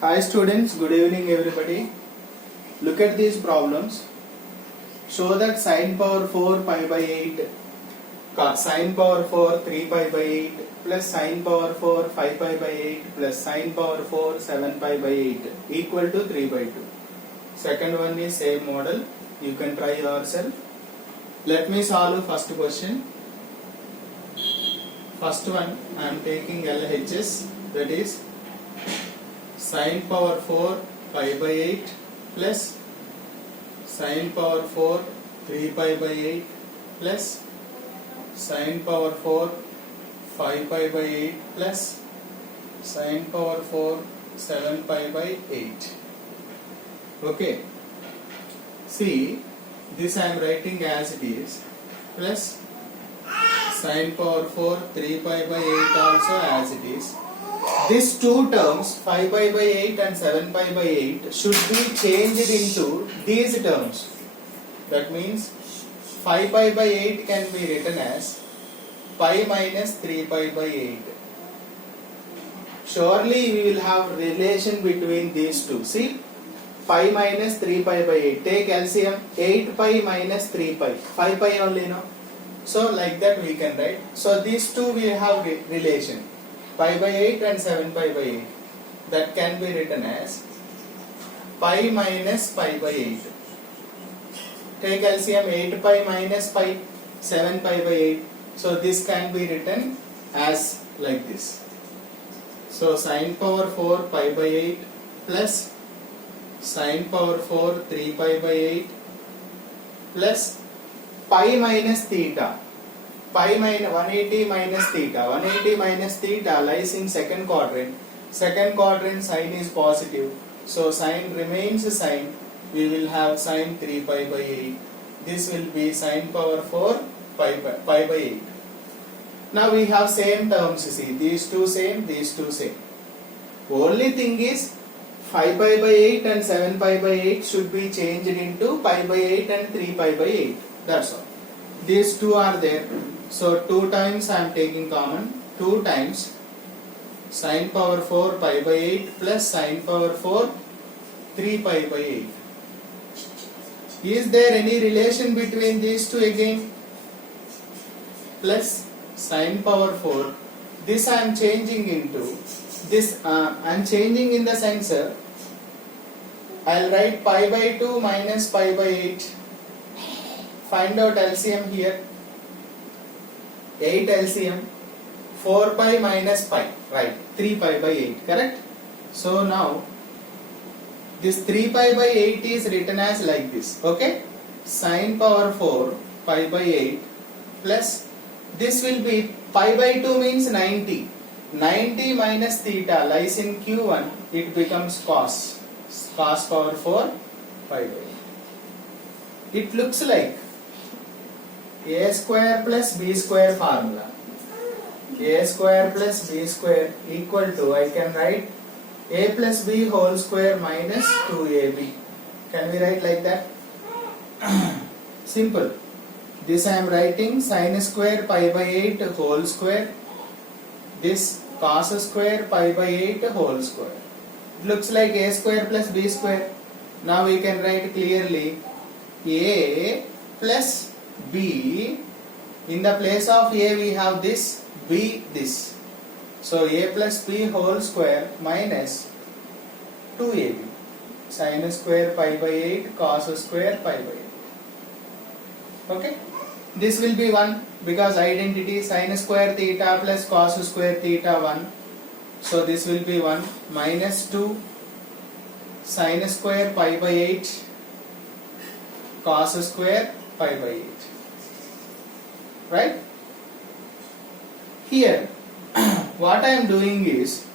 Hi students, good evening everybody. Look at these problems. Show that sine power 4 pi by 8, sine power 4 3 pi by 8 plus sine power 4 5 pi by 8 plus sine power 4 7 pi by 8 equal to 3 by 2. Second one is same model. You can try yourself. Let me solve first question. First one I am taking LHS, that is sine power 4 pi by 8 plus sine power 4 3 pi by 8 plus sine power 4 5 pi by 8 plus sine power 4 7 pi by 8. Okay, see, this I am writing as it is, plus sine power 4 3 pi by 8 also as it is. These two terms 5 pi by 8 and 7 pi by 8 should be changed into these terms. That means 5 pi by 8 can be written as pi minus 3 pi by 8. Surely we will have relation between these two. See, pi minus 3 pi by 8. Take LCM, 8 pi minus 3 pi. 5 pi only, no? So like that we can write. So these two will have relation. Pi by 8 and 7 pi by 8. That can be written as pi minus pi by 8. Take LCM, 8 pi minus pi, 7 pi by 8. So this can be written as like this. So sine power 4 pi by 8 plus sine power 4 3 pi by 8 plus pi minus theta. Pi minus 180 minus theta. 180 minus theta lies in second quadrant. Second quadrant sign is positive. So sign remains sine. We will have sine 3 pi by 8. This will be sine power 4 pi by 8. Now we have same terms. See, these two same, these two same. Only thing is 5 pi by 8 and 7 pi by 8 should be changed into pi by 8 and 3 pi by 8. That's all. These two are there. So 2 times I am taking common. 2 times sine power 4 pi by 8 plus sine power 4 3 pi by 8. Is there any relation between these two again? Plus sine power 4. This I am changing into this. I am changing in the sense I will write pi by 2 minus pi by 8. Find out LCM here. 8 LCM, 4 pi minus pi, right, 3 pi by 8, correct? So now this 3 pi by 8 is written as like this, okay? Sine power 4 pi by 8 plus this will be pi by 2 means 90. 90 minus theta lies in Q1, it becomes cos power 4 pi by 8. It looks like a square plus b square formula. A square plus b square equal to, I can write a plus b whole square minus 2ab. Can we write like that? Simple. This I am writing sine square pi by 8 whole square. This cos square pi by 8 whole square. It looks like a square plus b square. Now we can write clearly a plus b. In the place of a we have this, b this. So a plus b whole square minus 2ab. Sine square pi by 8 cos square pi by 8. Okay. This will be 1 because identity sine square theta plus cos square theta 1. So this will be 1 minus 2 sine square pi by 8 cos square pi by 8. Right? Here what I am doing is,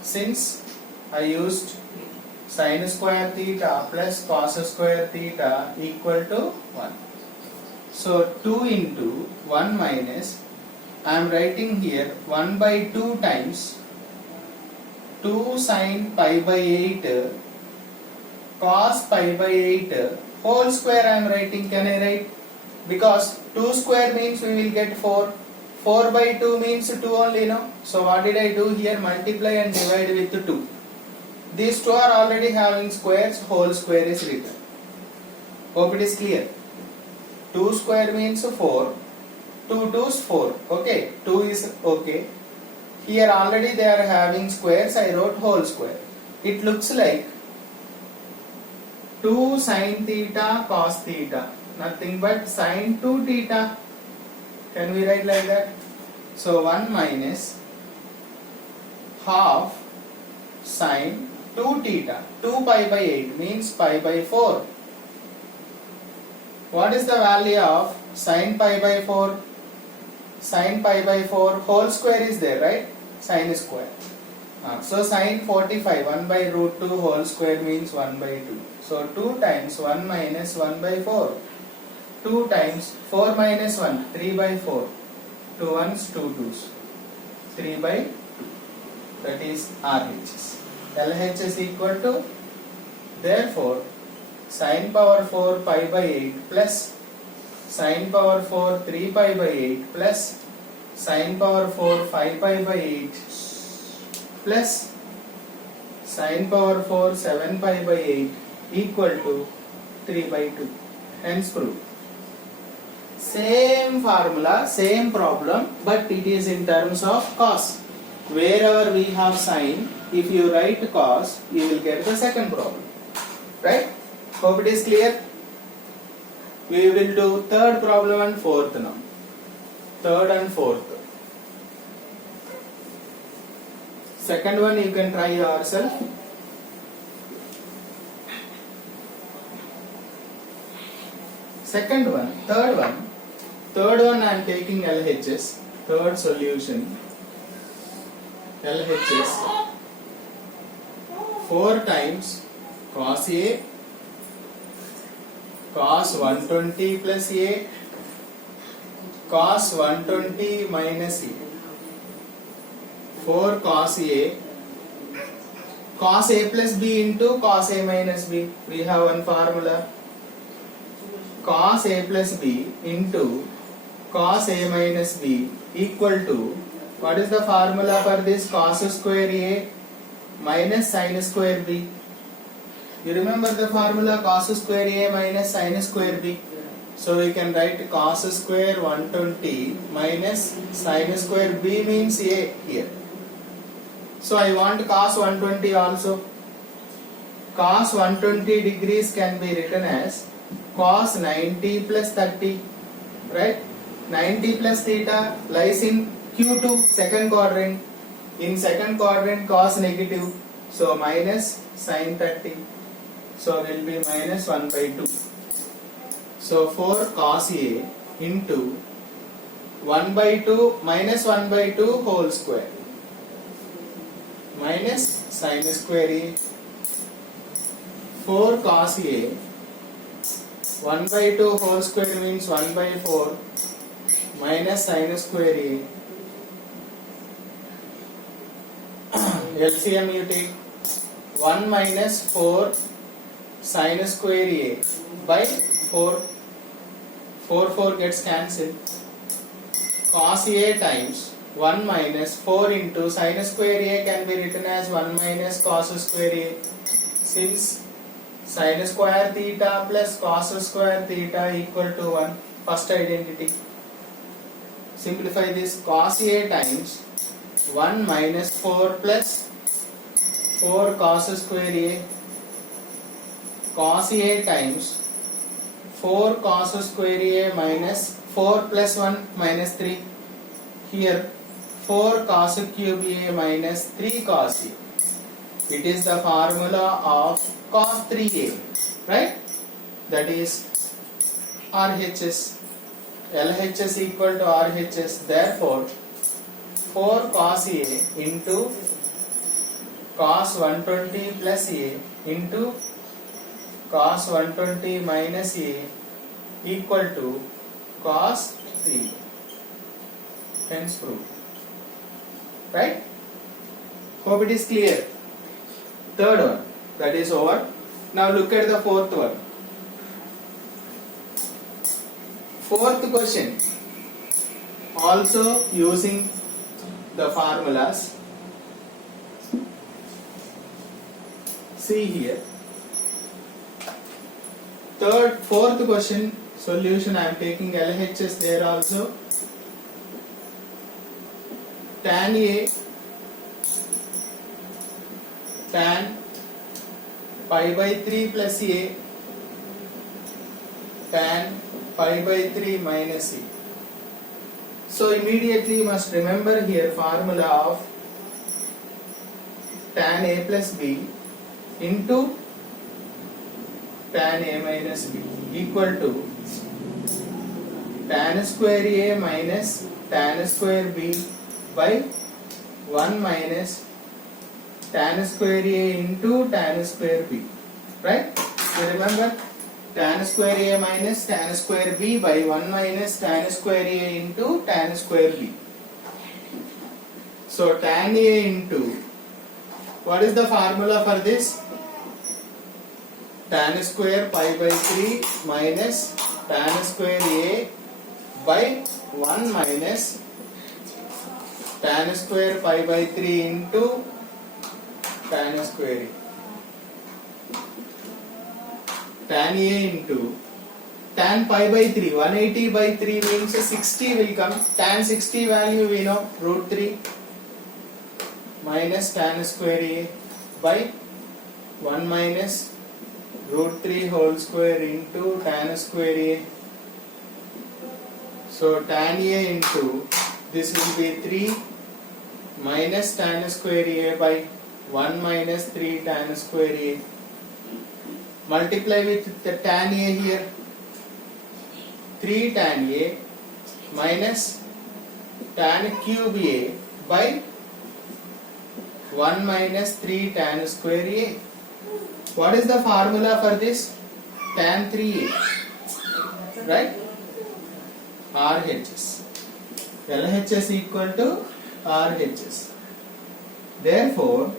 since I used sine square theta plus cos square theta equal to 1. So 2 into 1 minus, I am writing here 1 by 2 times 2 sine pi by 8 cos pi by 8 whole square I am writing. Can I write? Because 2 square means we will get 4. 4 by 2 means 2 only, no? So what did I do here? Multiply and divide with 2. These two are already having squares, whole square is written. Hope it is clear. 2 square means 4. 2 2's 4. Okay, 2 is okay. Here already they are having squares, I wrote whole square. It looks like 2 sin theta cos theta. Nothing but sin 2 theta. Can we write like that? So 1 minus half sin 2 theta. 2 pi by 8 means pi by 4. What is the value of sin pi by 4? Sin pi by 4 whole square is there, right? Sin square. So sin 45, 1 by root 2 whole square means 1 by 2. So 2 times 1 minus 1 by 4. 2 times 4 minus 1, 3 by 4. 2 ones, 2 twos. 3 by 2. That is RHS. LHS equal to, therefore, sin power 4 pi by 8 plus sin power 4 3 pi by 8 plus sin power 4 5 pi by 8 plus sin power 4 7 pi by 8 equal to 3 by 2. Hence proved. Same formula, same problem, but it is in terms of cos. Wherever we have sin, if you write cos, you will get the second problem. Right? Hope it is clear. We will do third problem and fourth now. Third and fourth. Second one you can try yourself. Second one, third one I am taking LHS. Third solution. LHS 4 times cos A cos 120 plus A cos 120 minus A. 4 cos A plus B into cos A minus B. We have one formula. Cos A plus B into cos A minus B equal to, what is the formula for this? Cos square A minus sin square B. You remember the formula cos square A minus sin square B. So we can write cos square 120 minus sin square B means A here. So I want cos 120 also. Cos 120 degrees can be written as cos 90 plus 30. Right? 90 plus theta lies in Q2, second quadrant. In second quadrant cos negative. So minus sin 30. So will be minus 1 by 2. So 4 cos A into 1 by 2 minus 1 by 2 whole square minus sin square A. 4 cos A 1 by 2 whole square means 1 by 4 minus sin square A. LCM you take 1 minus 4 sin square A by 4. 4 gets cancelled. Cos A times 1 minus 4 into sin square A can be written as 1 minus cos square A. Since sin square theta plus cos square theta equal to 1, first identity. Simplify this. Cos A times 1 minus 4 plus 4 cos square A. Cos A times 4 cos square A minus 4 plus 1 minus 3. Here 4 cos cube A minus 3 cos A. It is the formula of cos 3A. Right? That is RHS. LHS equal to RHS. Therefore 4 cos A into cos 120 plus A into cos 120 minus A equal to cos 3. Hence proved. Right? Hope it is clear. Third one, that is over. Now look at the fourth one. Fourth question, also using the formulas. See here. Fourth question solution. I am taking LHS there also. Tan A tan pi by 3 plus A tan pi by 3 minus A. So immediately you must remember here formula of tan A plus B into tan A minus B equal to tan square A minus tan square B by 1 minus tan square A into tan square B. Right? You remember tan square A minus tan square B by 1 minus tan square A into tan square B. So tan A into, what is the formula for this? Tan square pi by 3 minus tan square A by 1 minus tan square pi by 3 into tan square A. Tan A into tan pi by 3, 180 by 3 means 60 will come. Tan 60 value we know, root 3 minus tan square A by 1 minus root 3 whole square into tan square A. So tan A into, this will be 3 minus tan square A by 1 minus 3 tan square A. Multiply with the tan A here, 3 tan A minus tan cube A by 1 minus 3 tan square A. What is the formula for this? Tan 3A, right? RHS. LHS equal to RHS. Therefore,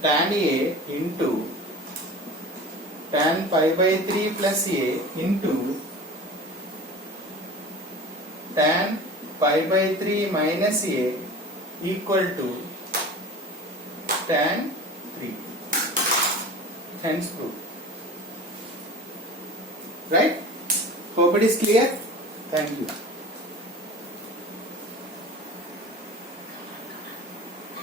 tan A into tan pi by 3 plus A into tan pi by 3 minus A equal to tan 3. Hence proof. Right? Hope it is clear. Thank you.